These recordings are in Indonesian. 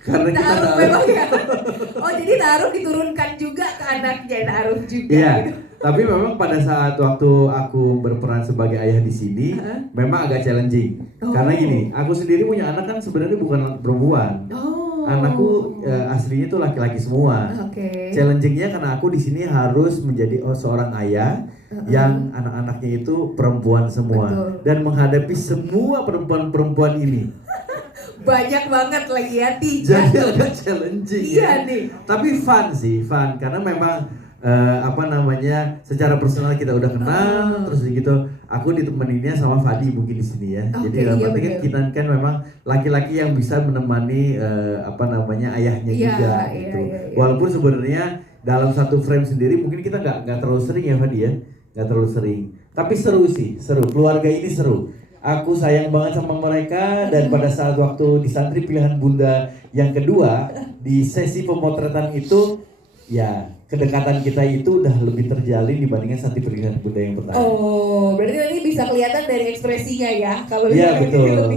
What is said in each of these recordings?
Karena kita Ta'aruf tahu. memang ya. Oh jadi ta'aruf diturunkan juga ke anaknya, ta'aruf juga. Iya, Gitu. tapi memang pada saat waktu aku berperan sebagai ayah di sini, memang agak challenging. Oh. Karena gini, aku sendiri punya anak kan sebenarnya bukan perempuan. Oh. Anakku aslinya tuh laki-laki semua. Oke. Challengingnya karena aku di sini harus menjadi seorang ayah yang anak-anaknya itu perempuan semua. Betul. Dan menghadapi semua perempuan-perempuan ini. Banyak banget lagi ya, 3. Jadi agak challenging Iya ya. nih. Tapi fun sih, fun karena memang secara personal kita udah kenal, terus gitu aku ditemeninnya sama Fadi mungkin di sini ya. Oke, Jadi dalam iya arti kan bener. kita kan memang laki-laki yang bisa menemani ayahnya Iya, juga iya, gitu. iya, iya. Walaupun sebenarnya dalam satu frame sendiri mungkin kita nggak terlalu sering ya Fadi ya, nggak terlalu sering. Tapi seru sih, seru. Keluarga ini seru. Aku sayang banget sama mereka dan pada saat waktu di Santri Pilihan Bunda yang kedua di sesi pemotretan itu ya kedekatan kita itu udah lebih terjalin dibandingkan Santri Pilihan Bunda yang pertama. Oh, berarti nanti bisa kelihatan dari ekspresinya ya kalau Iya, misalnya betul.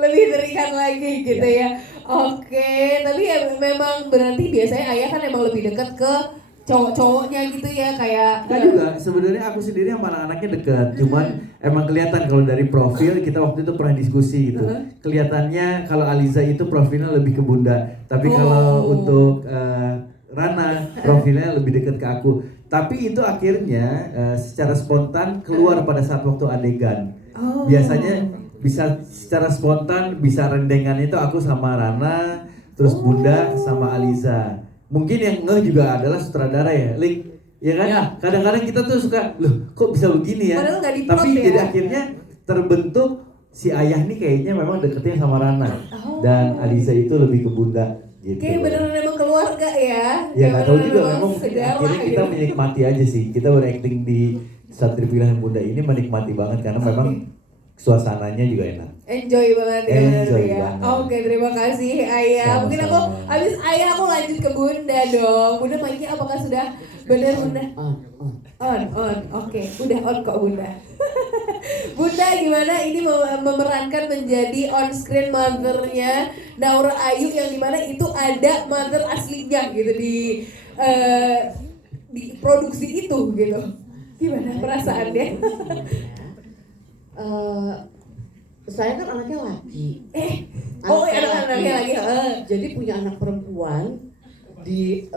lebih terikat lagi gitu ya. Oke, tapi ya memang berarti biasanya ayah kan emang lebih dekat ke cowok-cowoknya gitu ya kayak. Nah juga sebenarnya aku sendiri sama anak-anaknya dekat, cuman emang kelihatan kalau dari profil kita waktu itu pernah diskusi gitu. Kelihatannya kalau Aliza itu profilnya lebih ke Bunda, tapi kalau untuk Rana profilnya lebih dekat ke aku. Tapi itu akhirnya secara spontan keluar pada saat waktu adegan. Biasanya bisa secara spontan, bisa rendengan itu aku sama Rana, terus Bunda sama Aliza. Mungkin yang ngeh juga adalah sutradara ya, Lik. Ya kan? Ya. Kadang-kadang kita tuh suka, loh kok bisa begini ya? Padahal nggak diplot Tapi ya. jadi akhirnya terbentuk si ayah nih kayaknya memang deketnya sama Rana. Dan Aliza itu lebih ke Bunda gitu. Kayak beneran emang keluarga ya. Ya nggak tahu juga Beneran memang segala akhirnya kita gitu. menikmati aja sih. Kita berakting di Santri Pilihan Bunda ini menikmati banget karena memang suasananya juga enak. Enjoy banget ya, Enjoy berarti ya. banget. Oke, terima kasih Ayah. Mungkin aku Sama-sama. habis Ayah aku lanjut ke Bunda dong. Bunda mic-nya apakah sudah benar Bunda? On. Oke, udah on kok Bunda. Bunda gimana ini memerankan menjadi on screen mother-nya Naura Ayu yang dimana itu ada mother aslinya gitu di produksi itu gitu. Gimana perasaannya? Saya kan anaknya laki. Anaknya lagi. Jadi punya anak perempuan di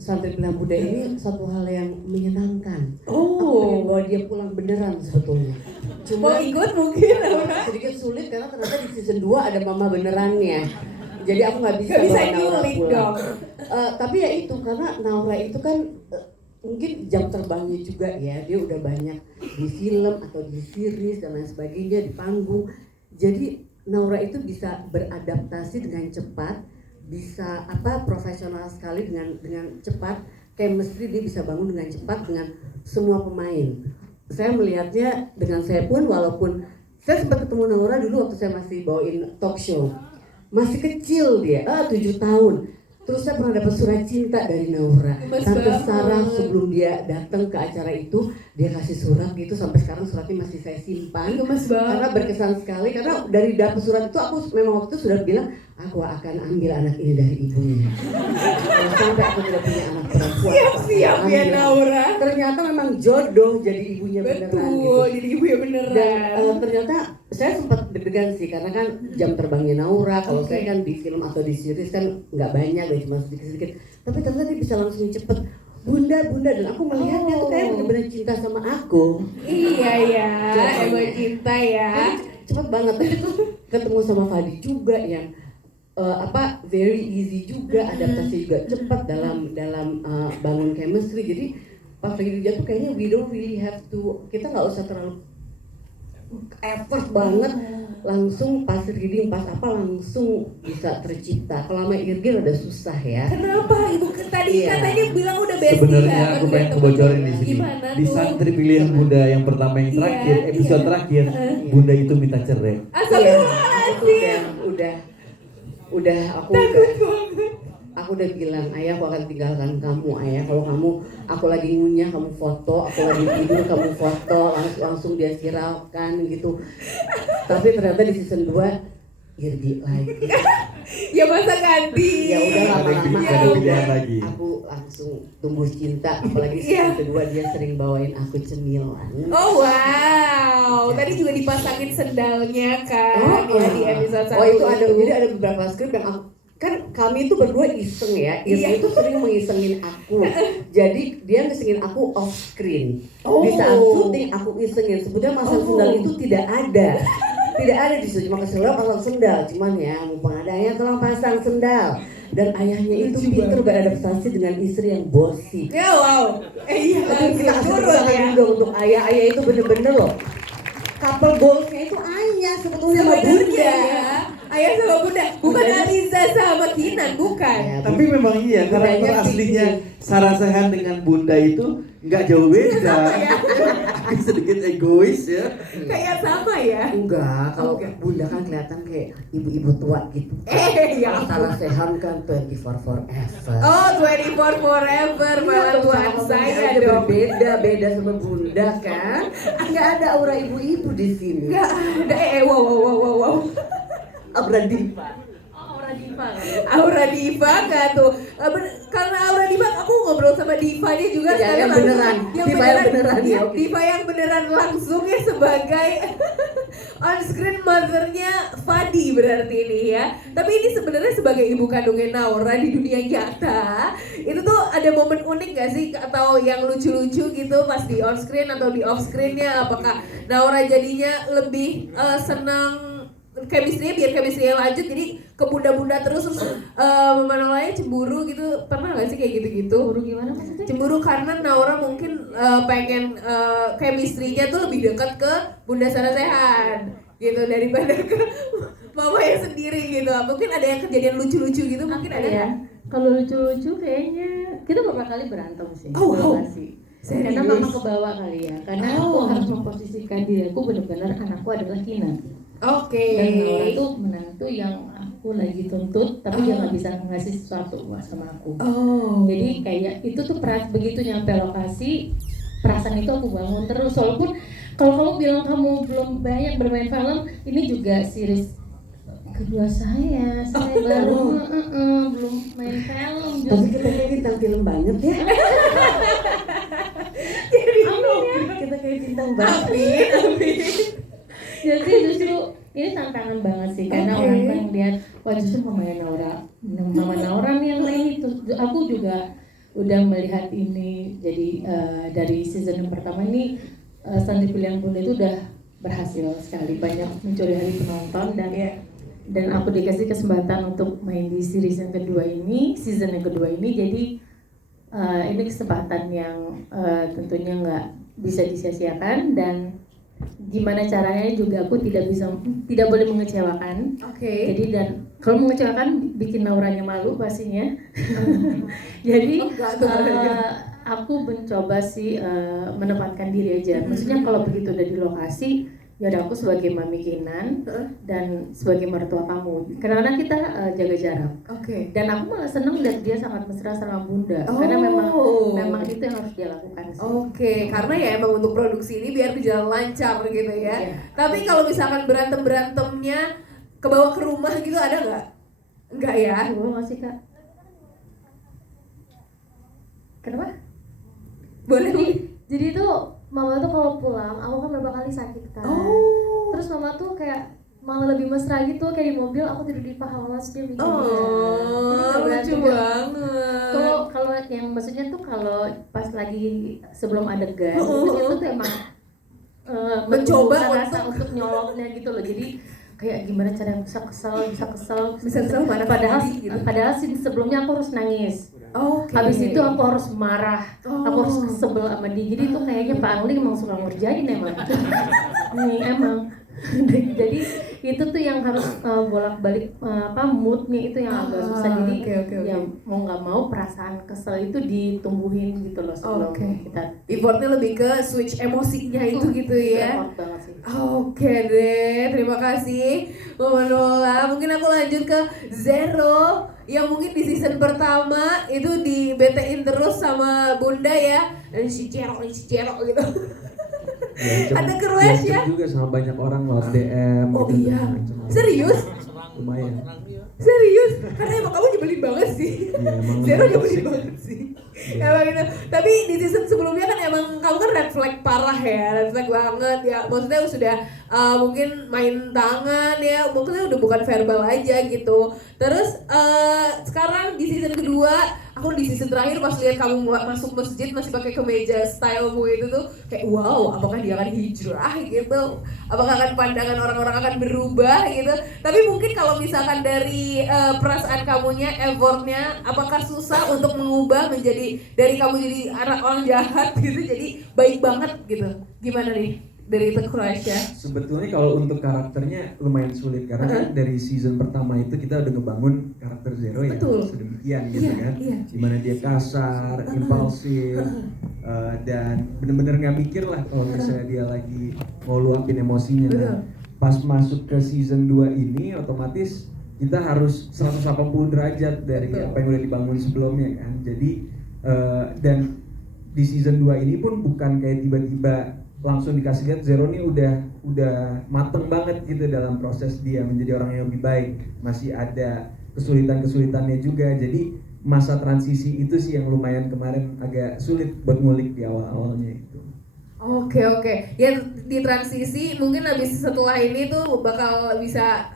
Santri Pilihan Bunda ini satu hal yang menyenangkan. Aku pengen bawa dia pulang beneran sebetulnya. Mau ikut mungkin? Sedikit sulit karena ternyata di season 2 ada mama benerannya. Jadi aku nggak bisa Gak bisa bawa Naura nyulik pulang. dong. Tapi ya itu karena Naura itu kan mungkin jam terbangnya juga ya, dia udah banyak di film atau di series dan lain sebagainya, di panggung. Jadi Naura itu bisa beradaptasi dengan cepat, bisa profesional sekali dengan cepat, chemistry dia bisa bangun dengan cepat dengan semua pemain. Saya melihatnya dengan saya pun, walaupun saya sempat ketemu Naura dulu waktu saya masih bawain talk show, masih kecil dia, 7 tahun. Terus saya pernah dapat surat cinta dari Naura. Tante Sarah sebelum dia datang ke acara itu, dia kasih surat gitu, sampai sekarang suratnya masih saya simpan. Karena berkesan sekali, karena dari dapat surat itu aku memang waktu itu sudah bilang, aku akan ambil anak ini dari ibunya. Kalau sampai aku tidak punya anak perempuan. Siap-siap ya Naura. Ternyata memang jodoh jadi ibunya beneran gitu. Betul, jadi ibu yang beneran. Dan ternyata saya sempat deg-degan sih karena kan jam terbangnya Naura. Kalau saya kan di film atau di series kan nggak banyak, cuma sedikit-sedikit. Tapi ternyata dia bisa langsung cepet. Bunda, dan aku melihatnya tuh kayak bener-bener cinta sama aku. Iya, emang cinta ya. Cepet banget. Terus ketemu sama Fadi juga yang very easy juga, adaptasi juga cepat dalam bangun chemistry. Jadi pas lagi di jatuh kayaknya we don't really have to, kita nggak usah terlalu effort banget, langsung pas reading pas apa langsung bisa tercipta. Kalau sama Irgir udah susah ya. Kenapa ibu tadi Iya. katanya bilang udah bestie Sebenarnya ya? aku pengen kebocorin di sini. Gimana Di tuh? Santri Pilihan Bunda yang pertama yang terakhir, Iya, episode iya. terakhir, Bunda itu minta cerai. Astagfirullahaladzim. Udah aku udah bilang, ayah aku akan tinggalkan kamu ayah, kalau aku lagi ngunyah kamu foto, aku lagi tidur kamu foto, langsung dia viralkan gitu. Tapi ternyata di season 2 Irgi lagi. Ya masa ganti. Ya udah lama-lama Gak ada kerjaan lagi. aku langsung tumbuh cinta, apalagi Iya. season kedua dia sering bawain aku cemilan. Oh wow, tadi juga dipasangin sendalnya kan ya di episode 1 Oh itu ada, jadi ada beberapa skrip yang aku, kan kami itu berdua iseng ya, Irgi itu sering mengisengin aku. Jadi dia ngisengin aku off screen. Di saat syuting aku isengin, sebetulnya pasang sendal itu tidak ada. Tidak ada di situ, cuma kesel pasang sendal. Cuman ya, mumpung ada ayah tolong pasang sendal. Dan ayahnya itu pintar beradaptasi dengan istri yang bosi. Ya wow, iya Tapi kita kasih turun tepuk tangan ya. dulu untuk ayah. Ayah itu bener-bener loh. Couple goalsnya itu ayah sebetulnya sama Sebenarnya bunda. ya, ayah sama bunda, bukan Aliza sama Kinan, bukan. Ya, Tapi memang iya, karakter Budanya aslinya tinggi. Sarah Sechan dengan Bunda itu nggak jauh beda. Sedikit egois ya. Kayak sama ya. Enggak, kalau Enggak. bunda kan kelihatan kayak ibu-ibu tua gitu. Ya ampun. Sarah Sechan kan 24 forever. Oh 24 forever, malah tuan saya dong. Beda sama bunda kan. Nggak ada aura ibu-ibu di sini. Enggak ada, wow. Aura diva. Aura diva kan? Aura diva nggak tuh? Karena aura diva, aku ngobrol sama divanya juga Ya, yang langsung- beneran. Diva yang beneran, ya, ya, oke. diva yang beneran langsung ya sebagai on screen mothernya Fadi berarti ini ya. Tapi ini sebenarnya sebagai ibu kandungnya Naura di dunia nyata, itu tuh ada momen unik gak sih atau yang lucu-lucu gitu pas di on screen atau di off screennya? Apakah Naura jadinya lebih senang chemistry-nya biar chemistry-nya lanjut, jadi ke bunda-bunda terus Mama Nolanya cemburu gitu, pernah gak sih kayak gitu-gitu? Cemburu gimana maksudnya? Cemburu karena Naura mungkin pengen chemistry-nya tuh lebih dekat ke Bunda Sarah Sechan gitu daripada ke mamanya sendiri gitu. Mungkin ada yang kejadian lucu-lucu gitu, mungkin ada ya? kan? Kalau lucu-lucu kayaknya kita beberapa kali berantem sih. Oh, wow. beberapa sih. Serius? Karena mama kebawa kali ya. Karena Oh. aku harus memposisikan diriku benar-benar anakku adalah Kinan. Oke. Dan Naura itu menantu yang aku lagi tuntut, tapi dia nggak bisa ngasih sesuatu sama aku. Oh. Jadi kayak itu tuh begitu nyampe lokasi, perasaan itu aku bangun terus. Walaupun kalau kamu bilang kamu belum banyak bermain film, ini juga series kedua saya baru belum main film. Tapi kita kayak bintang film banget ya. Kita kayak bintang banget. Amin. Jadi justru ini tantangan banget sih karena Oke. orang kan lihat wah justru Mama Naura nih yang lain itu. Aku juga udah melihat ini jadi dari season yang pertama ini Sandi Pilihan Bunda itu udah berhasil sekali, banyak mencuri hati penonton dan aku dikasih kesempatan untuk main di series yang kedua ini, season yang kedua ini. Jadi ini kesempatan yang tentunya nggak bisa disia-siakan dan gimana caranya juga aku tidak boleh mengecewakan. Oke. Jadi dan kalau mengecewakan bikin Nauranya malu pastinya. Jadi aku mencoba sih menempatkan diri aja. Maksudnya kalau begitu udah di lokasi, ya udah aku sebagai mami Kinan dan sebagai mertua kamu. Karena kita jaga jarak. Oke. Dan aku malah seneng lihat dia sangat mesra sama Bunda. Karena memang itu yang harus dia lakukan sih. Oke, karena ya emang untuk produksi ini biar berjalan lancar gitu ya. Iya. Tapi kalau misalkan berantem-berantemnya kebawa ke rumah gitu ada nggak? Enggak ya? Boleh nggak sih Kak? Kenapa? Boleh. Jadi tuh mama tuh kalau pulang, aku kan beberapa kali sakit kan. Oh. Terus mama tuh kayak malah lebih mesra gitu, kayak di mobil aku tidur di paha mama terus dia mikir. Oh, lucu banget. Kalau yang maksudnya tuh kalau pas lagi sebelum adegan, Oh. itu tuh emang Mencoba menumbuhkan rasa untuk nyolotnya gitu loh. Jadi kayak gimana cara bisa kesel. Bisa kesel mana Padahal Fadi gitu. padahal sih sebelumnya aku harus nangis. Oke. Habis itu aku harus marah, aku harus Oh. sebel sama dia. Jadi itu kayaknya Pak Angling emang suka ngerjain emang. Emang. Jadi itu tuh yang harus bolak-balik moodnya itu yang agak susah. Jadi oke. ya mau nggak mau perasaan kesel itu ditumbuhin gitu loh sebelum Oke. kita. Effortnya lebih ke switch emosinya itu gitu ya. Effort banget sih. Oke deh, terima kasih Mama Nola. Mungkin aku lanjut ke Zero yang mungkin di season pertama itu di BT-in terus sama Bunda ya. Dan si Cero gitu. Diancam- Ada keruas ya? diancam juga sama banyak orang lewat DM. Oh gitu. iya, Macam-macam. serius? lumayan. Serius? Karena emang kamu nyebelin banget sih. Iya, emang Zero nyebelin toxic. banget sih. Iya. Emang gitu. Tapi di season sebelumnya kan emang kamu kan red flag parah ya, red flag banget ya. Maksudnya sudah mungkin main tangan ya, maksudnya udah bukan verbal aja gitu. Terus sekarang di season kedua, aku di season terakhir pas lihat kamu masuk masjid masih pakai kemeja stylemu itu tuh kayak wow, apakah dia akan hijrah gitu? Apakah akan pandangan orang-orang akan berubah gitu? Tapi mungkin kalau misalkan dari perasaan kamunya, effortnya, apakah susah untuk mengubah menjadi dari kamu jadi anak orang jahat gitu jadi baik banget gitu? Gimana nih dari Teguh Rasya? Sebetulnya kalau untuk karakternya lumayan sulit karena kan dari season pertama itu kita udah ngebangun karakter Zero ya Betul. sedemikian gitu Iya, kan, iya. dimana dia kasar, impulsif, dan bener-bener nggak mikir lah kalau misalnya dia lagi mau luapin emosinya. Nah, Betul. pas masuk ke season 2 ini otomatis kita harus 180 derajat dari Betul. apa yang udah dibangun sebelumnya kan. Jadi dan di season 2 ini pun bukan kayak tiba-tiba langsung dikasih lihat Zero nih udah mateng banget gitu dalam proses dia menjadi orang yang lebih baik. Masih ada kesulitan-kesulitannya juga. Jadi masa transisi itu sih yang lumayan kemarin agak sulit buat ngulik di awal-awalnya itu. Oke. Yang di transisi mungkin habis setelah ini tuh bakal bisa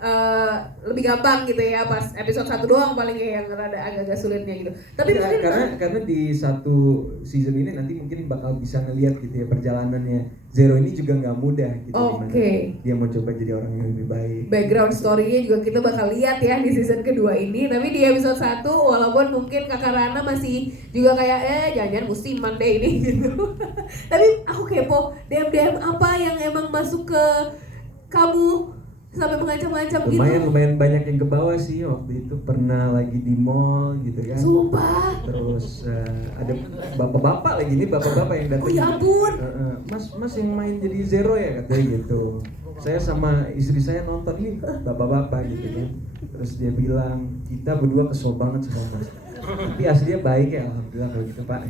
lebih gampang gitu ya, pas episode 1 doang paling ya yang rada agak-agak sulitnya gitu. Tapi Ya, mungkin karena di satu season ini nanti mungkin bakal bisa ngelihat gitu ya perjalanannya Zero ini juga nggak mudah gitu, Oke. gimana dia mau coba jadi orang yang lebih baik. background story-nya juga kita bakal lihat ya di season kedua ini. Tapi di episode 1 walaupun mungkin Kakak Rana masih juga kayak jangan-jangan musiman deh ini gitu. Tapi aku kepo, DM apa yang emang masuk ke kamu sampai mengancam-ancam gitu? Lumayan banyak yang ke bawah sih. Waktu itu pernah lagi di mall gitu kan. Sumpah. Terus ada bapak-bapak lagi nih, bapak-bapak yang datang. Oh ya ampun. Mas yang main jadi Zero ya katanya gitu. Saya sama istri saya nonton nih bapak-bapak gitu kan. Terus dia bilang kita berdua kesel banget sama mas. Tapi aslinya baik ya, alhamdulillah kalau gitu pak.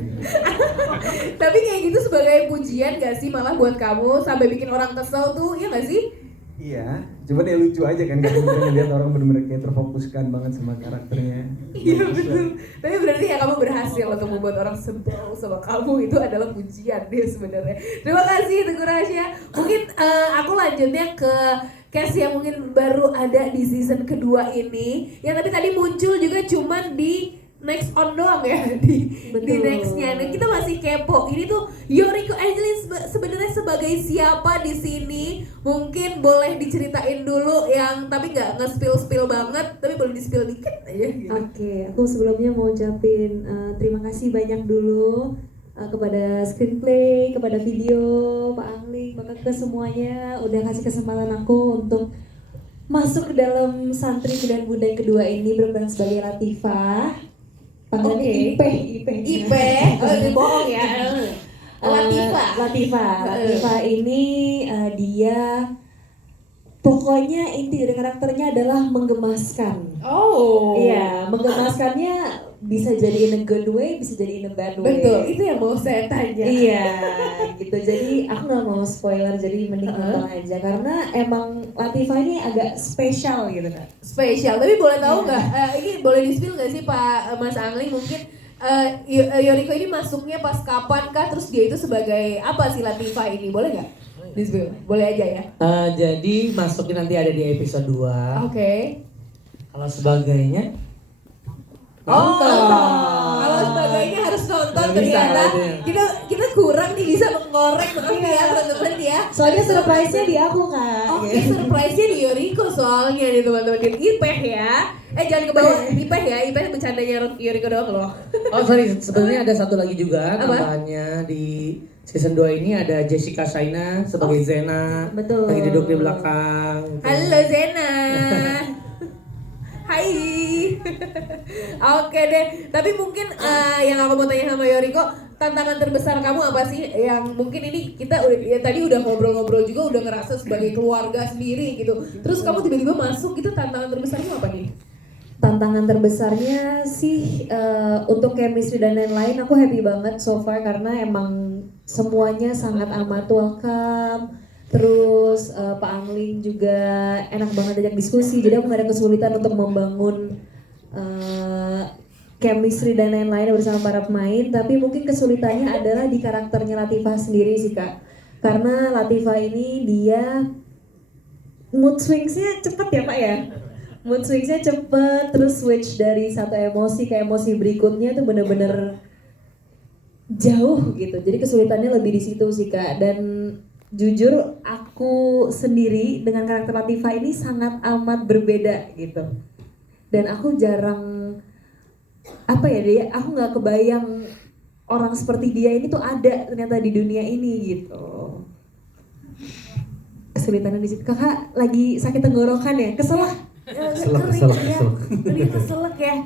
Tapi kayak gitu sebagai pujian gak sih malah buat kamu sampai bikin orang kesel tuh, ya gak sih? Iya, cuma dia lucu aja kan kalau ngeliat orang benar-benar kayak terfokuskan banget sama karakternya. Iya betul. Tapi berarti ya kamu berhasil untuk membuat orang sebel sama kamu, itu adalah pujian deh sebenarnya. Terima kasih Teguh Rasya. Mungkin aku lanjutnya ke cast yang mungkin baru ada di season kedua ini. Yang tadi muncul juga cuman di next on doang ya di Betul. nextnya. Nah, kita masih kepo. Ini tuh Yoriko Angelin sebenarnya sebagai siapa di sini? Mungkin boleh diceritain dulu yang tapi nggak nge-spill banget, tapi boleh di-spill dikit aja gitu. Oke, aku sebelumnya mau ucapin terima kasih banyak dulu kepada Screenplay, kepada video, Pak Angling, bahkan ke semuanya udah kasih kesempatan aku untuk masuk ke dalam Santri dan Bunda yang kedua ini berperan sebagai Latifah. Panggilannya Oke. IP. Bohong ya. Latifah ini dia pokoknya inti dari karakternya adalah menggemaskan. Oh. Iya, menggemaskannya bisa jadi in a good way, bisa jadi in a bad way. Betul, itu yang mau saya tanya. Iya, gitu. Jadi aku nggak mau spoiler, jadi mending nonton aja karena emang Latifah ini agak spesial gitu kan. Spesial, tapi boleh tahu nggak? Ini boleh di-spill nggak sih Pak Mas Angling mungkin Yoriko ini masuknya pas kapan kah? Terus dia itu sebagai apa sih Latifah ini? Boleh nggak? Di-spill, boleh aja ya. Jadi masuknya nanti ada di episode 2. Oke. Kalau sebagainya Oh, nonton. kalau sebagainya harus nonton Nggak bisa ternyata. kalau dia. Kita kurang nih bisa mengorek maaf ya teman-teman ya. Soalnya surprise-nya di aku Kak. Oke, surprise-nya di Yoriko soalnya nih teman-teman. Di Ipeh ya. Jangan ke bawah Ipeh ya. Ipeh bercandanya Yoriko doang loh. Oh sorry, sebenarnya ada satu lagi juga Apa? tambahannya di season 2 ini ada Jessica Shaina sebagai Zena. Betul. Lagi duduk di belakang. Halo Zena. Hai. Oke deh. Tapi mungkin yang aku mau tanya sama Yoriko, tantangan terbesar kamu apa sih? Yang mungkin ini kita tadi udah ngobrol-ngobrol juga, udah ngerasa sebagai keluarga sendiri gitu. Terus kamu tiba-tiba masuk, itu tantangan terbesarmu apa nih? Tantangan terbesarnya sih untuk chemistry dan lain-lain aku happy banget so far karena emang semuanya sangat amat welcome. Terus Pak Angling juga enak banget ajak diskusi, jadi aku gak ada kesulitan untuk membangun chemistry dan lain-lain bersama para pemain. Tapi mungkin kesulitannya adalah di karakternya Latifah sendiri sih Kak. Karena Latifah ini dia mood swingsnya cepet ya Pak ya. Mood swingsnya cepet, terus switch dari satu emosi ke emosi berikutnya tuh bener-bener jauh gitu. Jadi kesulitannya lebih di situ sih Kak. Dan jujur aku sendiri dengan karakter Latifah ini sangat amat berbeda gitu. Dan aku jarang aku nggak kebayang orang seperti dia ini tuh ada ternyata di dunia ini gitu. Kesulitannya di situ. Kakak lagi sakit tenggorokan ya? Kesel lah. Keselak. Ini keselak ya.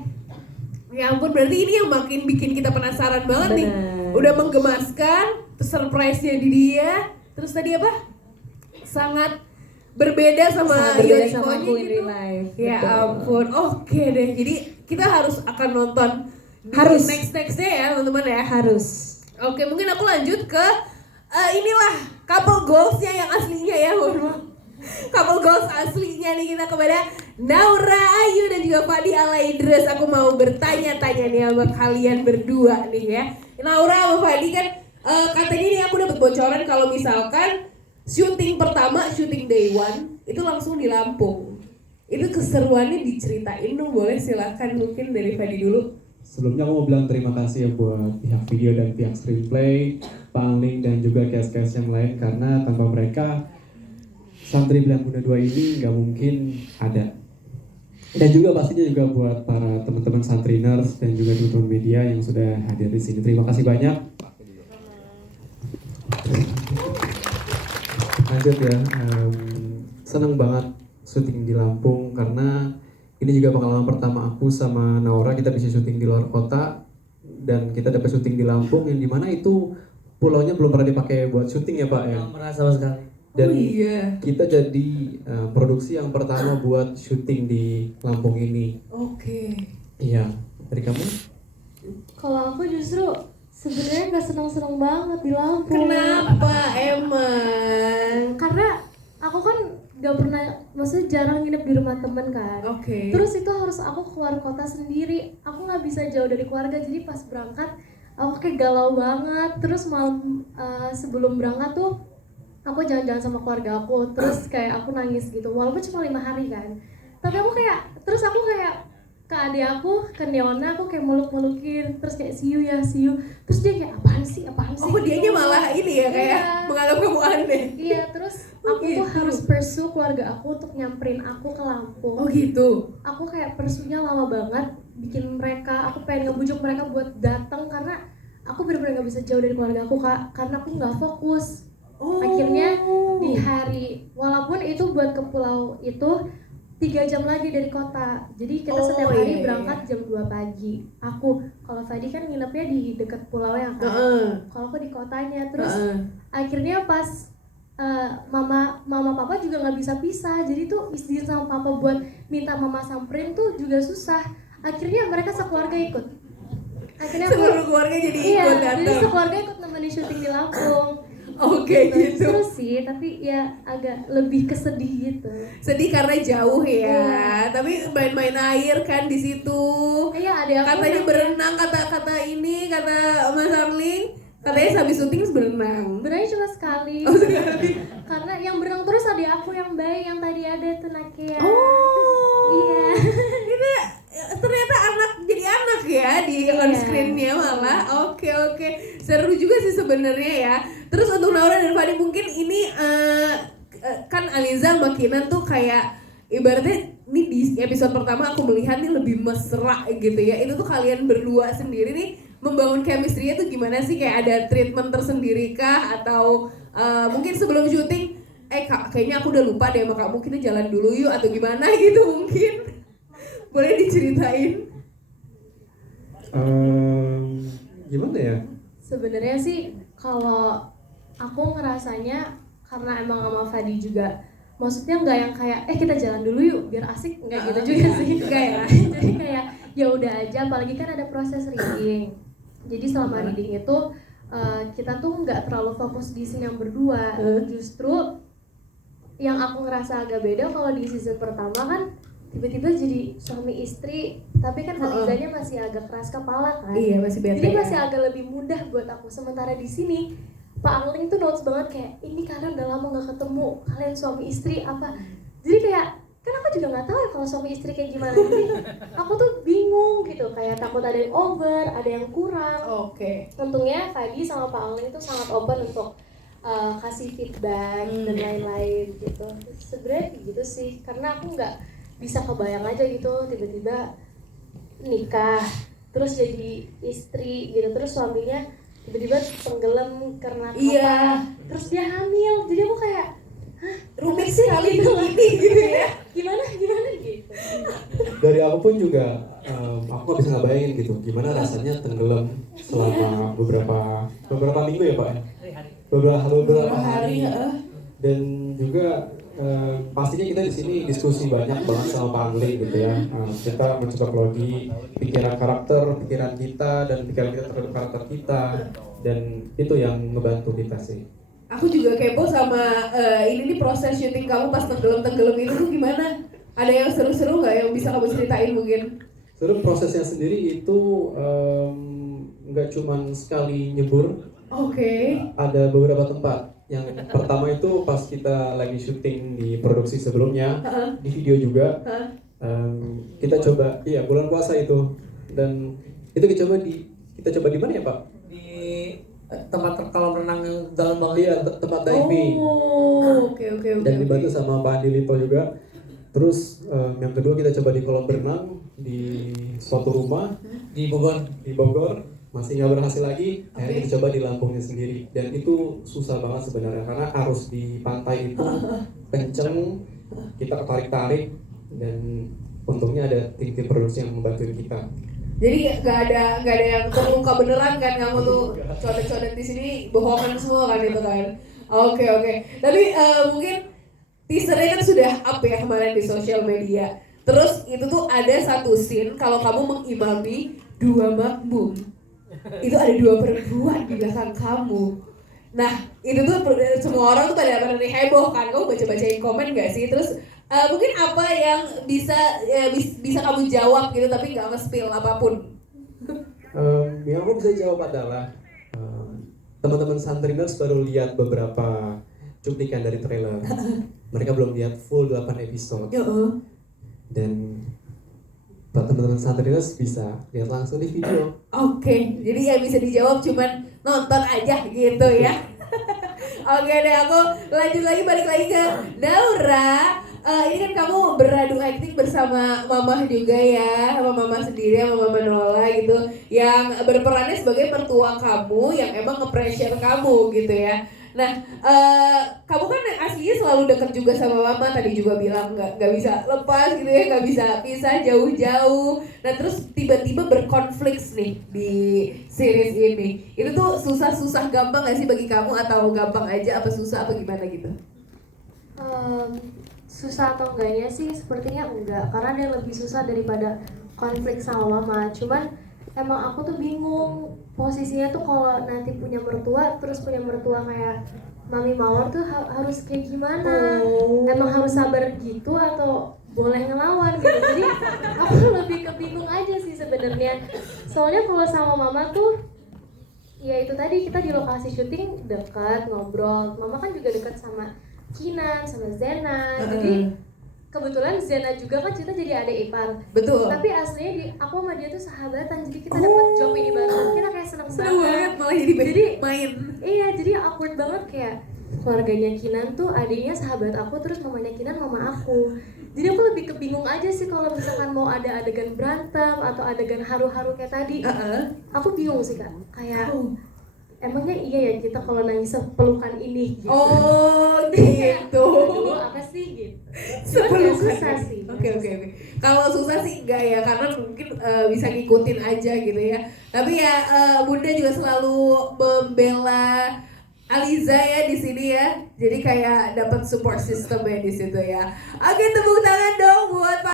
Ya ampun, berarti ini yang makin bikin kita penasaran banget nih. Benar. Udah menggemaskan, terus surprise-nya di dia. Terus tadi apa? Sangat berbeda sama Sangat berbeda Yoriko-nya sama aku in gitu. real life. Ya Betul. ampun, oke deh. Jadi kita harus akan nonton di Harus. next-nextnya ya teman-teman ya. Harus. Oke, mungkin aku lanjut ke inilah couple goals-nya yang aslinya ya, mohon maaf. Couple goals aslinya nih kita kepada Naura Ayu dan juga Fadi Alaidrus. Aku mau bertanya-tanya nih sama kalian berdua nih ya. Naura sama Fadi kan katanya nih aku dapat bocoran kalau misalkan syuting pertama, syuting day one itu langsung di Lampung. Itu keseruannya diceritain dong, boleh silahkan mungkin dari Fadi dulu. Sebelumnya aku mau bilang terima kasih ya buat pihak video dan pihak screenplay, Pak Angling dan juga cast-cast yang lain, karena tanpa mereka Santri Pilihan Bunda 2 ini nggak mungkin ada. Dan juga pastinya juga buat para teman-teman santriners dan juga teman-teman media yang sudah hadir di sini. Terima kasih banyak. Lanjut ya, seneng banget syuting di Lampung karena ini juga pengalaman pertama aku sama Naura. Kita bisa syuting di luar kota dan kita dapat syuting di Lampung yang dimana itu pulaunya belum pernah dipakai buat syuting ya Pak ya. Belum pernah sama sekali. Dan Oh iya. kita jadi produksi yang pertama buat syuting di Lampung ini. Oke. Iya, dari kamu? Kalau aku justru sebenarnya nggak senang-senang banget di Lampung. Kenapa emang? Karena aku kan nggak pernah, maksudnya jarang nginep di rumah temen kan. Oke. Terus itu harus aku keluar kota sendiri. Aku nggak bisa jauh dari keluarga, jadi pas berangkat aku kayak galau banget. Terus malam sebelum berangkat tuh aku jalan-jalan sama keluarga aku. Terus kayak aku nangis gitu, walaupun cuma 5 hari kan. Tapi aku kayak, terus aku kayak ke adik aku, ke Neona, aku kayak meluk-melukin. Terus kayak see you ya, see you. Terus dia kayak apaan sih Oh dianya gitu. malah ini ya kayak Iya. menganggap kamu aneh. Iya, terus Oh, aku tuh gitu. harus pursue keluarga aku untuk nyamperin aku ke Lampung. Oh gitu. Aku kayak pursuenya lama banget, bikin mereka, aku pengen ngebujuk mereka buat datang karena aku bener-bener gak bisa jauh dari keluarga aku Kak, karena aku nggak fokus. Oh. Akhirnya di hari, walaupun itu buat ke pulau itu 3 jam lagi dari kota, jadi kita setiap hari berangkat jam 2 pagi. Aku, kalau Fadi kan nginepnya di dekat pulau ya kan, kalau aku di kotanya. Terus akhirnya pas mama papa juga nggak bisa pisah, jadi tuh izin sama papa buat minta mama samperin tuh juga susah. Akhirnya mereka sekeluarga ikut. Akhirnya Seluruh keluarga jadi iya, ikut jadi datang. sekeluarga ikut nemenin syuting di Lampung. Oke gitu. Seru sih, tapi ya agak lebih kesedih gitu. Sedih karena jauh ya. Iya. Tapi main-main air kan di situ. Iya, ada aku Katanya namanya- berenang, kata ini, kata Mas Arling. Katanya habis syuting berenang. Berenang cuma sekali. Oh, sekali. Karena yang berenang terus adik aku yang baik, yang tadi ada tuh Nakia. Oh. Iya. Ini ternyata anak jadi anak ya di Iya. on screen-nya malah. Oke. Seru juga sih sebenarnya ya. Terus untuk Naura dan Fadi mungkin ini kan Aliza sama Kinan tuh kayak ibaratnya ini di episode pertama aku melihat nih lebih mesra gitu ya. Itu tuh kalian berdua sendiri nih membangun chemistry-nya tuh gimana sih? Kayak ada treatment tersendiri kah atau mungkin sebelum syuting kayaknya aku udah lupa deh sama kamu, kita jalan dulu yuk atau gimana gitu mungkin. Boleh diceritain? Gimana ya? Sebenarnya sih kalau aku ngerasanya karena emang sama Fadi juga, maksudnya nggak yang kayak kita jalan dulu yuk biar asik, nggak gitu juga sih. Enggak ya? Jadi kayak ya udah aja, apalagi kan ada proses reading. Jadi selama reading itu kita tuh nggak terlalu fokus di scene yang berdua, justru yang aku ngerasa agak beda kalau di season pertama kan tiba-tiba jadi suami istri, tapi kan Alizanya masih agak keras kepala kan. Iya, masih bete. Jadi masih agak lebih mudah buat aku. Sementara di sini Pak Angling tuh notes banget kayak ini kalian udah lama gak ketemu, kalian suami istri apa. Jadi kayak kan aku juga nggak tahu ya kalau suami istri kayak gimana. Jadi aku tuh bingung gitu, kayak takut ada yang over, ada yang kurang. Oke. Untungnya Fadi sama Pak Angling itu sangat open untuk kasih feedback dan lain-lain gitu. Sebenarnya gitu sih, karena aku nggak bisa kebayang aja gitu tiba-tiba nikah terus jadi istri gitu, terus suaminya tiba-tiba tenggelam karena apa, terus dia hamil, jadi aku kayak Rumit sekali gitu gitu ya. gimana gitu. Dari aku pun juga aku nggak bisa ngebayangin gitu gimana rasanya tenggelam selama beberapa minggu ya Pak ya? beberapa hari. Dan juga pastinya kita di sini diskusi banyak banget sama Pak Angling gitu ya. Kita mencoba lagi pikiran kita dan pikiran kita terhadap karakter kita, dan itu yang ngebantu kita sih. Aku juga kepo sama ini nih proses syuting kamu pas tenggelam itu tuh gimana? Ada yang seru-seru nggak yang bisa kamu ceritain mungkin? Seru prosesnya sendiri itu nggak cuman sekali nyebur. Oke. Ada beberapa tempat. Yang pertama itu pas kita lagi syuting di produksi sebelumnya, di video juga. Kita coba, iya bulan puasa itu, dan itu kita coba di mana ya Pak? Di tempat kolam renang yang dalam banget. Iya, tempat diving. Oh, oke. Dan dibantu sama Pak Andi Lito juga. Terus yang kedua kita coba di kolam renang di suatu rumah Di Bogor. Masih nggak berhasil lagi. Akhirnya kita coba di Lampungnya sendiri, dan itu susah banget sebenarnya karena arus di pantai itu kenceng, kita ketarik-tarik, dan untungnya ada tim produksi yang membantu kita. Jadi nggak ada yang terluka beneran kan, kamu tuh codet-codet di sini bohongan semua kan itu kan. Oke. Tapi mungkin teasernya kan sudah up ya kemarin di sosial media. Terus itu tuh ada satu scene kalau kamu mengimami 2 makmum. Itu ada 2 perempuan di belakang kamu. Nah itu tuh semua orang tuh pada heboh kan. Kamu baca-bacain komen gak sih? Terus mungkin apa yang bisa kamu jawab gitu tapi nggak nge-spill apapun? Yang aku bisa jawab adalah teman-teman Santriners baru lihat beberapa cuplikan dari trailer. Mereka belum lihat full 8 episode. Dan teman-teman Santriners bisa lihat langsung di video. Oke, jadi yang bisa dijawab cuman nonton aja gitu ya. Oke deh, aku lanjut lagi, balik lagi ke Naura. Ini kan kamu beradu akting bersama Mamah juga ya, sama Mamah sendiri, sama Mama Nola gitu, yang berperannya sebagai mertua kamu yang emang nge-pressure kamu gitu ya. Nah, kamu kan aslinya selalu dekat juga sama Mama, tadi juga bilang nggak bisa lepas gitu ya, nggak bisa pisah jauh-jauh. Nah terus tiba-tiba berkonflik nih di series ini. Itu tuh susah gampang nggak sih bagi kamu, atau gampang aja, apa susah apa gimana gitu? Susah atau enggaknya sih sepertinya enggak, karena ada yang lebih susah daripada konflik sama Mama. Cuman emang aku tuh bingung posisinya tuh kalau nanti punya mertua, terus punya mertua kayak Mami Mawar tuh harus kayak gimana? Emang harus sabar gitu atau boleh ngelawan gitu? Jadi aku lebih kebingung aja sih sebenarnya. Soalnya kalau sama Mama tuh ya itu tadi, kita di lokasi syuting dekat, ngobrol. Mama kan juga dekat sama Kinan, sama Zena. Jadi kebetulan Zena juga kan kita jadi adik ipar. Betul. Tapi aslinya aku sama dia tuh sahabatan. Jadi kita dapat job ini bareng. Kita kayak seneng banget. Malah jadi main. Iya, jadi awkward banget kayak keluarganya Kinan tuh adiknya sahabat aku, terus mamanya Kinan mama aku. Jadi aku lebih kebingung aja sih kalau misalkan mau ada adegan berantem atau adegan haru-haru kayak tadi. Aku bingung sih Kak. Kayak emangnya iya ya kita kalau nangis pelukan ini gitu. Oh gitu. Aduh, apa sih gitu. Cuman susah sih. Oke. Kalau susah sih enggak ya, karena mungkin bisa ngikutin aja gitu ya. Tapi ya Bunda juga selalu membela Aliza ya di sini ya. Jadi kayak dapat support system ya di situ ya. Oke, tepuk tangan dong buat